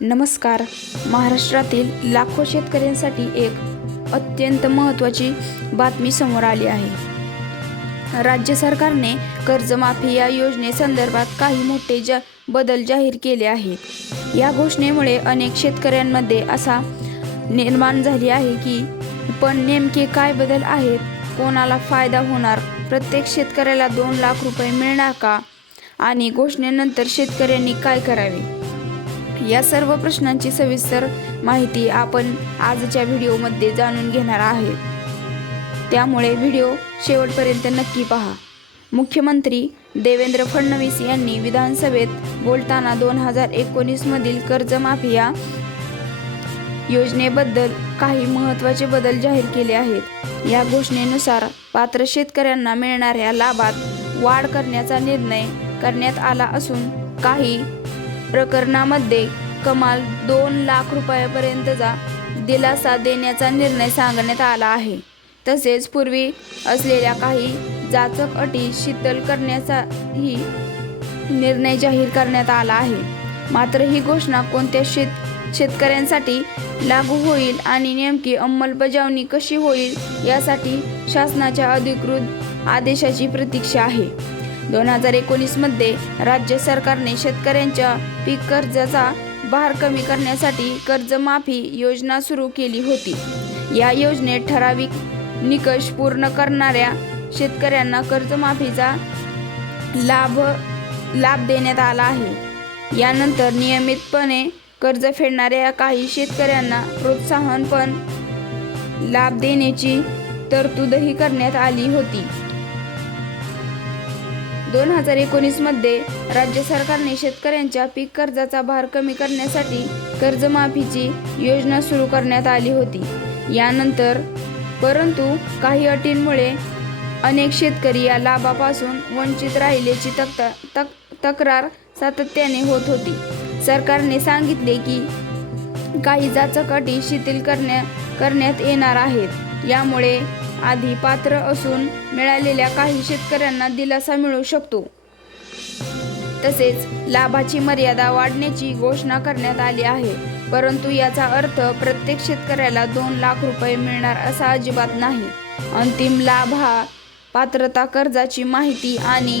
नमस्कार. महाराष्ट्रातील लाखो शेतकऱ्यांसाठी एक अत्यंत महत्त्वाची बातमी समोर आली आहे. राज्य सरकारने कर्जमाफी या योजनेसंदर्भात काही मोठे बदल जाहीर केले आहेत. या घोषणेमुळे अनेक शेतकऱ्यांमध्ये असा निर्माण झाली आहे की पण नेमके काय बदल आहेत, कोणाला फायदा होणार, प्रत्येक शेतकऱ्याला 2 लाख रुपये मिळणार का आणि घोषणेनंतर शेतकऱ्यांनी काय करावे, या सर्व प्रश्नांची सविस्तर माहिती आपण आजच्या व्हिडिओमध्ये जाणून घेणार आहोत. त्यामुळे व्हिडिओ शेवटपर्यंत नक्की पहा. मुख्यमंत्री देवेंद्र फडणवीस यांनी विधानसभेत बोलताना 2019 मधील कर्जमाफी या योजनेबद्दल काही महत्त्वाचे बदल जाहीर केले आहेत. या घोषणेनुसार पात्र शेतकऱ्यांना मिळणाऱ्या लाभात वाढ करण्याचा निर्णय करण्यात आला असून काही प्रकरणांमध्ये कमाल 2 लाख रुपयांपर्यंतचा दिलासा देण्याचा निर्णय सांगण्यात आला आहे. तसेच पूर्वी असलेल्या काही जाचक अटी शिथिल करण्याचाही निर्णय जाहीर करण्यात आला आहे. मात्र ही घोषणा कोणत्या शेतकऱ्यांसाठी लागू होईल आणि नेमकी अंमलबजावणी कशी होईल यासाठी शासनाच्या अधिकृत आदेशाची प्रतीक्षा आहे. 2019 मध्ये राज्य सरकारने शेतकऱ्यांच्या पीक कर्जाचा भार कमी करण्यासाठी कर्जमाफी योजना सुरू केली होती. या योजनेत ठराविक निकष पूर्ण करणाऱ्या शेतकऱ्यांना कर्जमाफीचा लाभ देण्यात आला आहे. यानंतर नियमितपणे कर्ज फेडणाऱ्या काही शेतकऱ्यांना प्रोत्साहनपर लाभ देण्याची तरतूदही करण्यात आली होती. 2019 मध्ये राज्य सरकारने शेतकऱ्यांच्या पीक कर्जाचा भार कमी करण्यासाठी कर्जमाफीची योजना सुरू करण्यात आली होती. यानंतर परंतु काही अटींमुळे अनेक शेतकरी या लाभापासून वंचित राहिल्याची तक्रार सातत्याने होत होती. सरकारने सांगितले की काही जाचक अटी शिथिल करण्यात येणार आहेत. यामुळे आधी पात्र असून मिळालेल्या काही शेतकऱ्यांना दिलासा मिळू शकतो. तसेच लाभाची मर्यादा वाढवण्याची घोषणा करण्यात आली आहे. परंतु याचा अर्थ प्रत्येक शेतकऱ्याला 2 लाख रुपये मिळणार असा अजिबात नाही. अंतिम लाभ हा पात्रता, कर्जाची माहिती आणि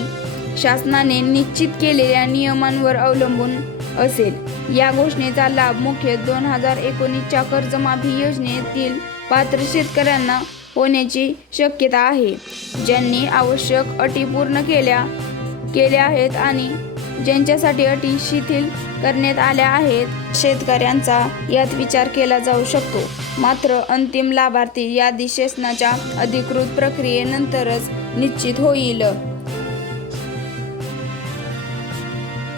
शासनाने निश्चित केलेल्या नियमांवर अवलंबून असेल. या घोषणेचा लाभ मुख्य 2019च्या कर्जमाफी योजनेतील पात्र शेतकऱ्यांना होण्याची शक्यता आहे, ज्यांनी आवश्यक अटी पूर्ण केल्या आहेत आणि ज्यांच्यासाठी अटी शिथिल करण्यात आल्या आहेत. शेतकऱ्यांचा यात विचार केला जाऊ शकतो. मात्र अंतिम लाभार्थी यादी शासनाच्या अधिकृत प्रक्रियेनंतरच निश्चित होईल.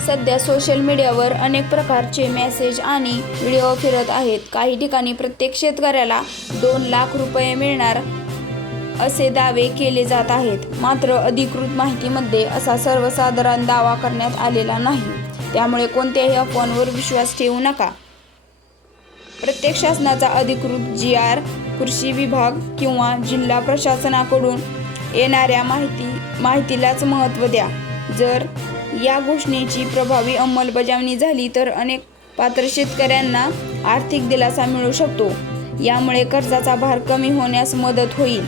सध्या सोशल मीडियावर अनेक प्रकारचे मेसेज आणि व्हिडिओ फिरत आहेत. काही ठिकाणी प्रत्येक शेतकऱ्याला 2 लाख रुपये मिळणार असे दावे केले जात आहेत. मात्र अधिकृत माहितीमध्ये असा सर्वसाधारण दावा करण्यात आलेला नाही. त्यामुळे कोणत्याही अफवांवर विश्वास ठेवू नका. प्रत्येक शासनाचा अधिकृत GR, कृषी विभाग किंवा जिल्हा प्रशासनाकडून येणाऱ्या माहितीलाच महत्त्व द्या. जर या घोषणेची प्रभावी अंमलबजावणी झाली तर अनेक पात्र शेतकऱ्यांना आर्थिक दिलासा मिळू शकतो. यामुळे कर्जाचा भार कमी होण्यास मदत होईल.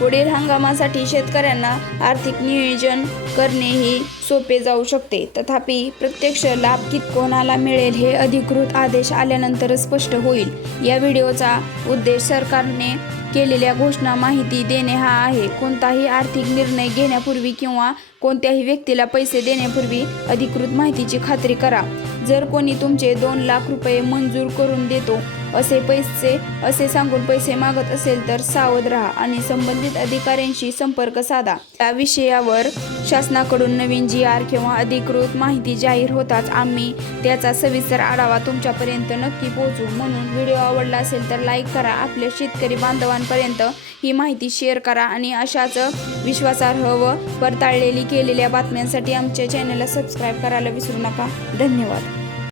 पुढील हंगामासाठी शेतकऱ्यांना आर्थिक नियोजन करणेही सोपे जाऊ शकते. तथापि प्रत्यक्ष लाभ कोणाला मिळेल हे अधिकृत आदेश आल्यानंतरच स्पष्ट होईल. या व्हिडिओचा उद्देश सरकारने केलेल्या घोषणा माहिती देणे हा आहे. कोणताही आर्थिक निर्णय घेण्यापूर्वी किंवा कोणत्याही व्यक्तीला पैसे देण्यापूर्वी अधिकृत माहितीची खात्री करा. जर कोणी तुमचे 2 लाख रुपये मंजूर करून देतो असे सांगून पैसे मागत असेल तर सावध राहा आणि संबंधित अधिकाऱ्यांशी संपर्क साधा. या विषयावर शासनाकडून नवीन GR किंवा अधिकृत माहिती जाहीर होताच आम्ही त्याचा सविस्तर आढावा तुमच्यापर्यंत नक्की पोहोचू. म्हणून व्हिडिओ आवडला असेल तर लाईक करा, आपल्या शेतकरी बांधवांपर्यंत ही माहिती शेअर करा आणि अशाच विश्वासार्ह व पडताळलेली केलेल्या बातम्यांसाठी आमच्या चॅनलला सबस्क्राईब करायला विसरू नका. धन्यवाद.